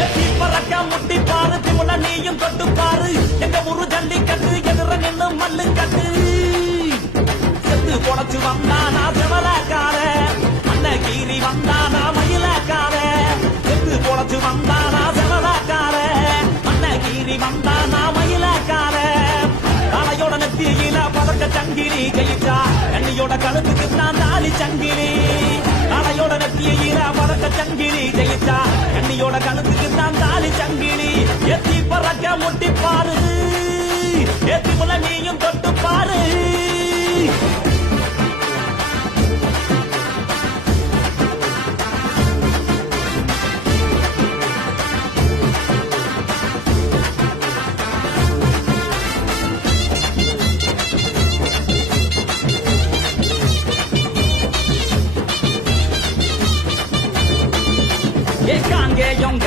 ஏத்தி பறக்க முட்டி பாரு திமுல நீயும் தொட்டு பாரு எங்க ஊரு ஜல்லிக்கட்டு எதிர நின்னு மல்லு கட்டு செத்து பொழைச்சு வந்தானா செவலக்கார அன்னகீரி வந்தானா மயிலக்கார செத்து பொழைச்சு வந்தானா செவலக்கார அன்னகீரி வந்தானா மயிலக்கார தலையோட நெத்தியில பதக்க சங்கிலி ஜெயிச்சா கண்ணியோட கழுத்துக்கு தான் தாலி சங்கிலி தலையோட நெத்தியில பதக்க சங்கிலி ஜெயிச்சா கண்ணியோட கழுத்துக்கு தான் தாலி சங்கிலி எத்தி பறக்க முட்டி பாரு ஏத்தி முல நீயும் தொட்டு பாரு காங்கேயம்